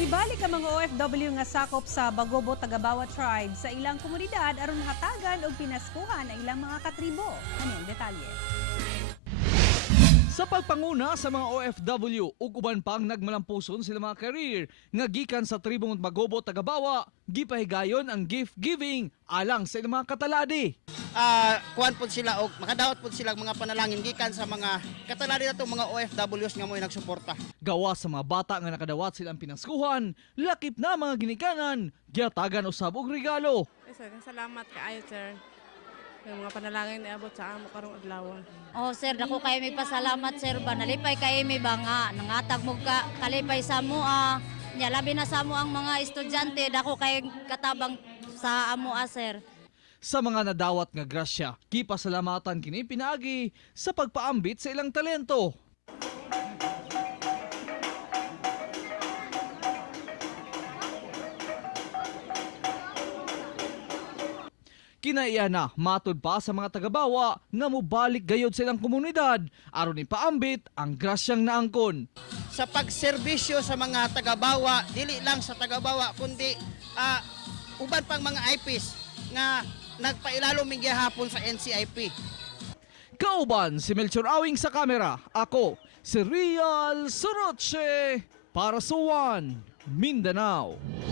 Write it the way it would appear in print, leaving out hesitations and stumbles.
Nibalik ang mga OFW nga sakop sa Bagobo Tagabawa tribe sa ilang komunidad aron makatagan og pinaskuhan ang ilang mga katribo. Ano ang detalye? Sa pagpanguna sa mga OFW ug uban pang nagmalampuson sila mga career nga gikan sa tribong Bagobo Tagabawa, gipahigayon ang gift giving alang sa ilang mga kataladi. Kuan po sila og makadaot po sila mga panalangin gikan sa mga kataladi nato mga OFWs nga mo'y nagsuporta. Gawa sa mga bata nga nakadawat silang pinaskuhan, lakip na mga ginikanan, giyatagan usab og regalo. Sir, salamat kaayo sir. Yung mga panalangin niabot sa amo karong adlaw. Oh sir, dako kayo may pasalamat sir ba. Nalipay kayo may banga. Nangatag mo ka, kalipay sa mua. Nya labi na sa amo ang mga estudyante. Dako kayo katabang sa amua sir. Sa mga nadawat nga grasya, gipasalamatan kini pinaagi sa pagpaambit sa ilang talento. Kinaiya na matud pa sa mga tagabawa nga mobalik gayod sa ilang komunidad aron ipaambit ang grasyang naangkon. Sa pagserbisyo sa mga tagabawa, dili lang sa tagabawa kundi uban pang mga IPs nga nagpailalo mig gihapon sa NCIP. Kauban si Melchor Awing sa kamera, ako si Real Soroche para sa One Mindanao.